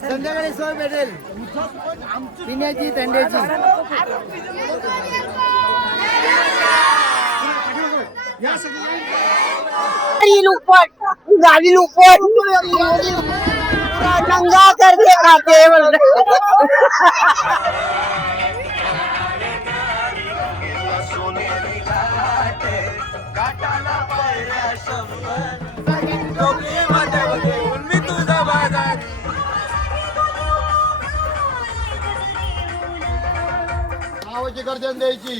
संध्याकाळी सोय भेटेल पिण्याची थंड्याची. गाडी लुपट दंगा करके खाते गर्दन द्यायची.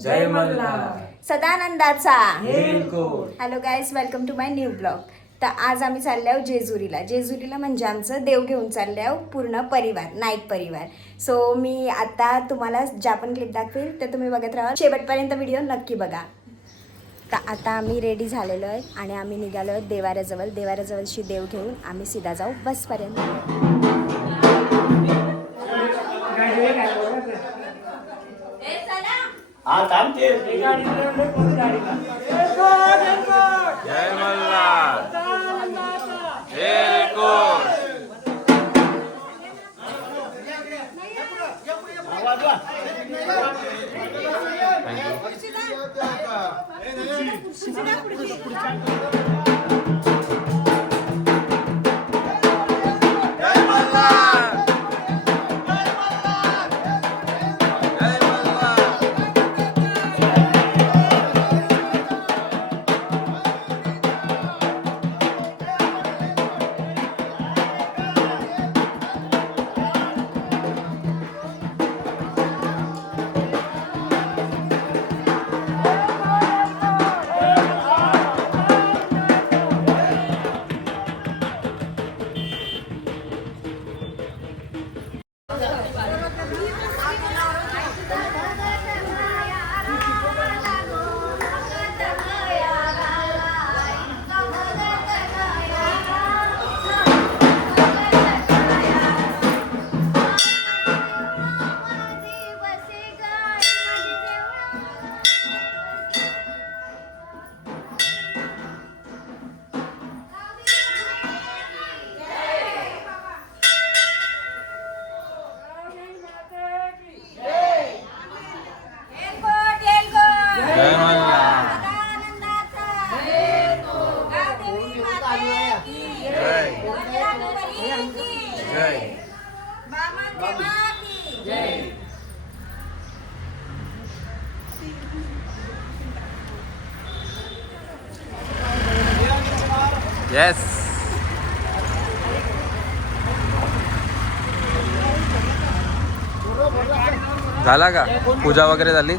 जय मल्हार. सदानंदाचा. Hello guys, welcome to my new blog. तर आज आम्ही चालले आहोत जेजुरीला. जेजुरीला म्हणजे आमचं देव घेऊन चालले आहोत पूर्ण परिवार, नाईक परिवार. सो मी आता तुम्हाला ज्या पण क्लिप दाखवेल ते तुम्ही बघत राहा, शेवटपर्यंत व्हिडिओ नक्की बघा. तर आता आम्ही रेडी झालेलो आहे आणि आम्ही निघालो आहोत देवाऱ्याजवळ. देवाऱ्याजवळशी देव घेऊन आम्ही सीधा जाऊ बसपर्यंत. जय मल्हार. येस. झाला का पूजा वगैरे झाली?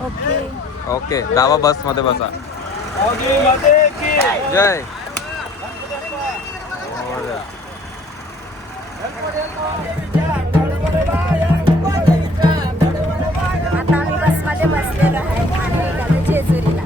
ओके, जावा बस मध्ये बसा. जय. आता आम्ही बसमध्ये बसलेलो आहे आणि निघालो जेजुरीला.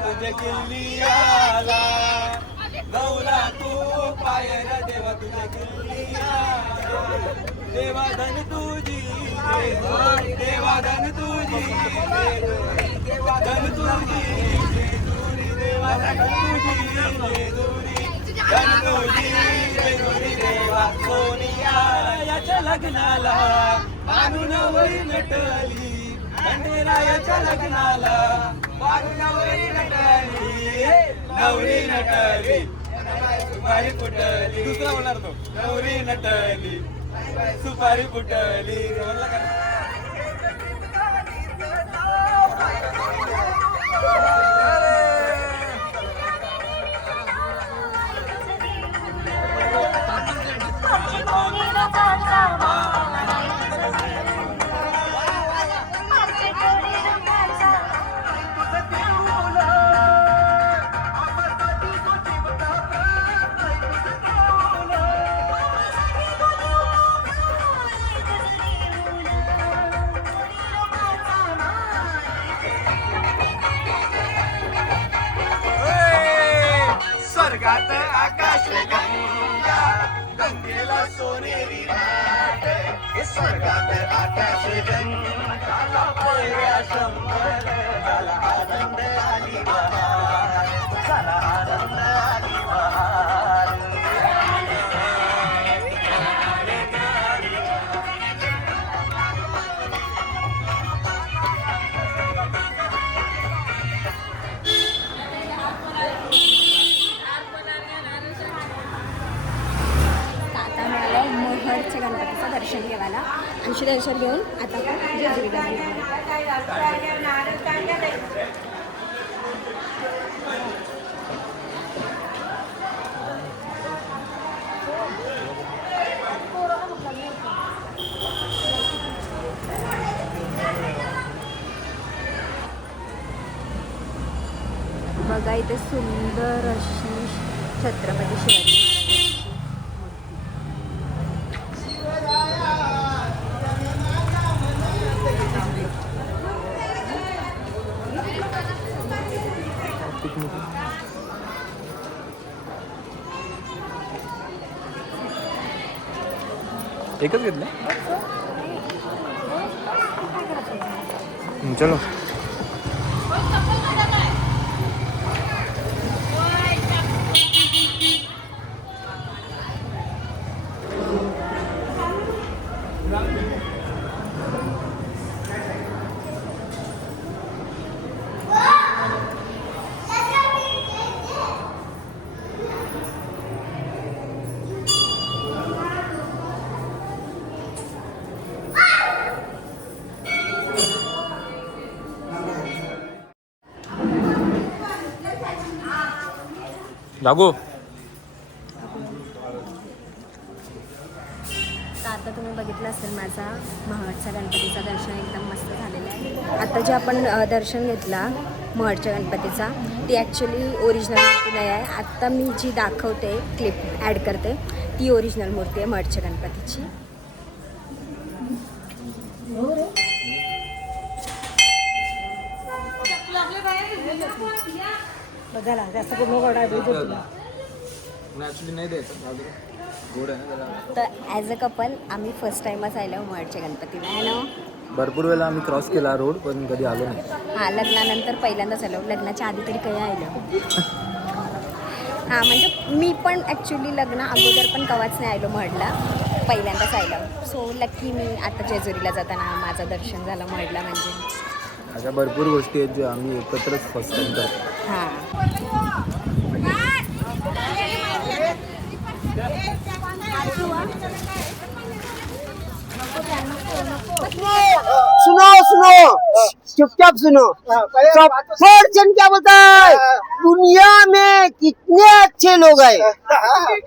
तुझे किल्लियाला गौला तू पायरा देवा तुझे किल्लियाला देवाधन तुझी देवाधन तुझी देवाधन तुझी देवाधन तुझी धन तुझी देवा सोनिया याच्या लग्नाला आणून वळी नटली खंडेरायाच्या लग्नाला नवरी नटली सुपारी फुटली दुसरा होणार तो नवरी नटली सुपारी फुटली स्वर्गात आकाश गंगा गंगेला सोनेरी लाट स्वर्गात आकाश गंगा पोळ्या शंभर झाला आनंद आली बहार झाला आनंद आली बहार महडच्या गणपतीचं दर्शन घ्यायला आणि दर्शन घेऊन आता आपण जेजुरीला बघा इथे सुंदर अशी छत्रपती शिवाजी एकच घेतलं चलो लागू तर आता तुम्ही बघितलं असेल माझा महडच्या गणपतीचं दर्शन एकदम मस्त झालेलं आहे. आता जे आपण दर्शन घेतला महडच्या गणपतीचा ती ॲक्च्युली ओरिजिनल मूर्ती नाही आहे. आत्ता मी जी दाखवते क्लिप ॲड करते ती ओरिजिनल मूर्ती आहे महडच्या गणपतीची. बघायला जास्त पूर्ण नाही द्यायचं गोड आहे ना. तर ॲज अ कपल आम्ही फर्स्ट टाईमच आलो महडच्या गणपतीला आहे ना. भरपूर वेळेला आम्ही क्रॉस केला रोड पण कधी आलो नाही. हां लग्नानंतर पहिल्यांदाच आलो. लग्नाच्या आधी तरी काही आलो. हां म्हणजे मी पण ॲक्च्युली लग्न अगोदर पण कवाच नाही आलो महडला, पहिल्यांदाच आलो. सो लकी मी आता जेजुरीला जाताना माझं दर्शन झालं महडला. म्हणजे अशा भरपूर गोष्टी आहेत ज्या आम्ही एकत्रच फर्स्ट टाइम करतो. हां सुनो सुनो चुपचाप सुनो। सफरचंद क्या बोलता है? दुनिया में कितने अच्छे लोग हैं,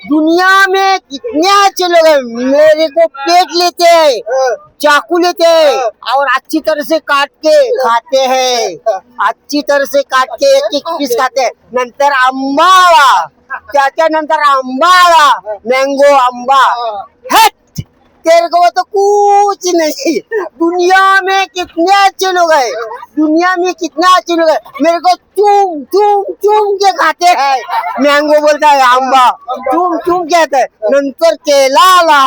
दुनिया में कितने अच्छे लोग हैं, मेरे को पेट लेते हैं, चाकू लेते हैं और अच्छी तरह से काट के खाते हैं, अच्छी तरह से काट के एक एक पीस खाते हैं। नंतर आंबा आला, त्याच्यानंतर आंबा आला, मँगो आंबा। हट, तेरे को तो कुछ नहीं। दुनिया में कितने अच्छे लोग हैं, दुनिया में कितने अच्छे लोग हैं, मेरे को चूम चूम चूम के खाते हैं। मैंगो बोलता है, आंबा चूम चूम के खाते हैं। नंतर केला आला,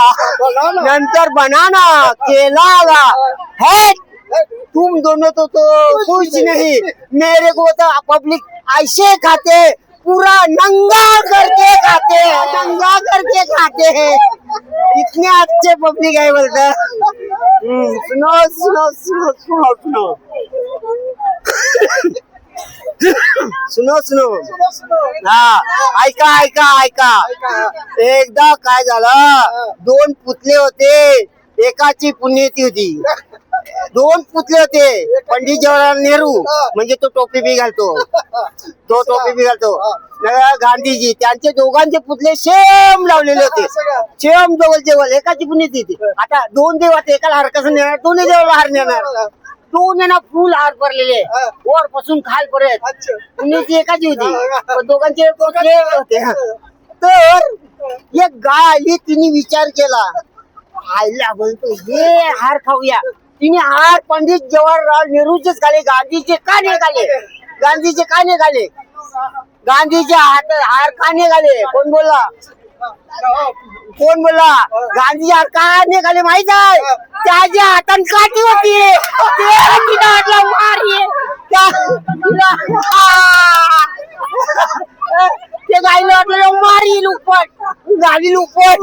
नंतर बनाना, केला आला। है तुम दोनों तो कुछ नहीं, मेरे को तो पब्लिक ऐसे खाते हैं, पूरा नंगा करके खाते हैं, नंगा करके खाते हैं। इतने अच्छे पब्लिक है बोलते हैं। सुनो सुनो सुनो सुनो सुनो सुनो सुनो हा, ऐका ऐका ऐका। एकदा काय झालं, दोन पुतले होते, एकाची पुण्यती होती, दोन पुतले होते। पंडित जवाहरलाल नेहरू म्हणजे तो टोपी बी घालतो, तो टोपी बी घालतो। गांधीजी, त्यांचे दोघांचे पुतले सेम लावलेले होते, सेम जवळ जवळ, एकाची पुण्यती होती। आता दोन देव होते, एकाला हार कसं नेणार, दोन्ही देवाला हार नेणार, दोन ना फुल हार भरलेले वर पासून खालपर्यंत, पुण्यती एकाची होती, पण दोघांचे पुतले होते। तर एक गाय आली, तिने विचार केला, आईला बोलतो हे हार खाऊया। तिने हार पंडित जवाहरलाल नेहरूचेच खाले, गांधीचे का नाही खाले, गांधीचे का नाही खाले, गांधीचे हार का नाही खाले? कोण बोलला, कोण बोलला? गांधीचे हार का नाही खाले माहित आहे? त्याच्या हातात काठी होती, तिला हातला मार ते गायला वाटलं मारी लुपट, गाडी लुपट।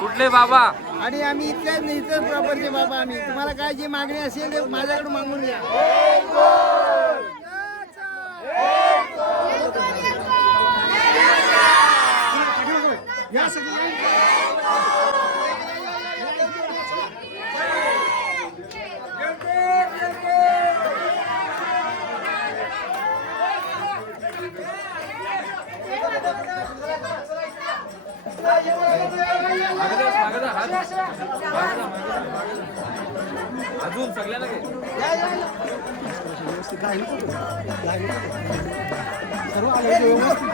कुठले बाबा? आणि आम्ही इथेच प्रॉपरचे बाबा। आम्ही तुम्हाला काय जी मागणी असेल ते माझ्याकडे मागून घ्या। अजून सगळ्यांना घे। सर्व आले व्यवस्थित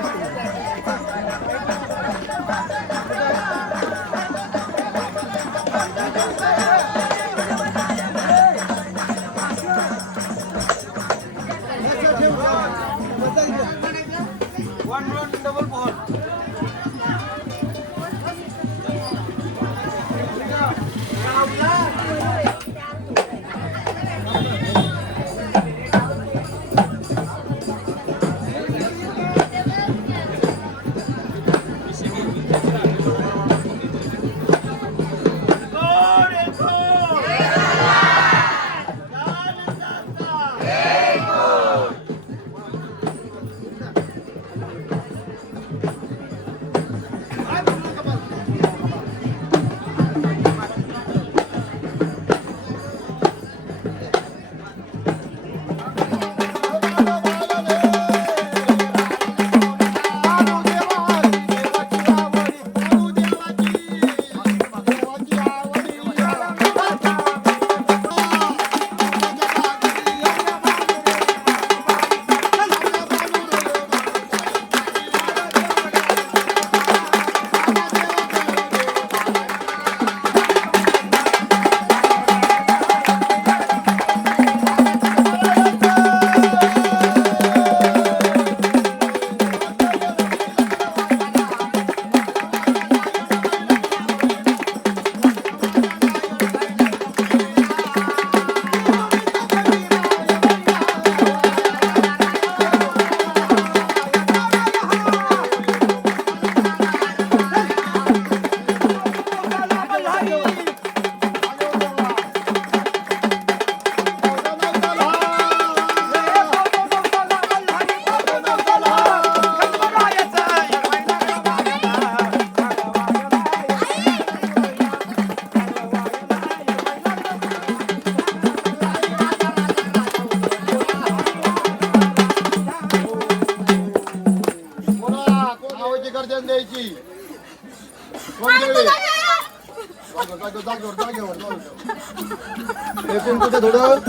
एकूण कुठे थोडं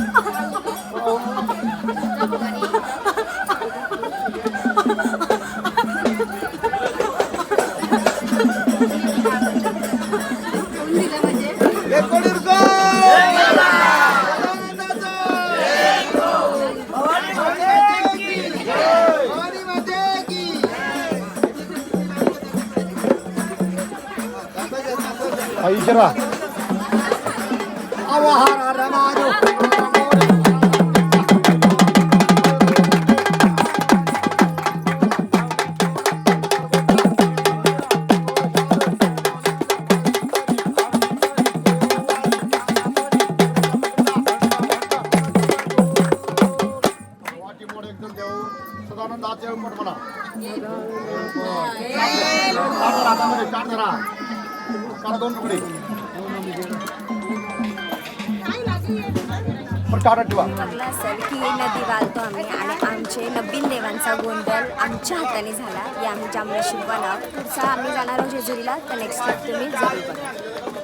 विचारा बघलं असेल की नदी घालतो आम्ही आणि आमचे नवीन देवांचा गोंधळ आमच्या हाताने झाला. या आम्ही जाम नशीब बनाव. पुढचा आम्ही जाणार आहोत जेजुरीला. तर नेक्स्ट तुम्ही जरूर बघा.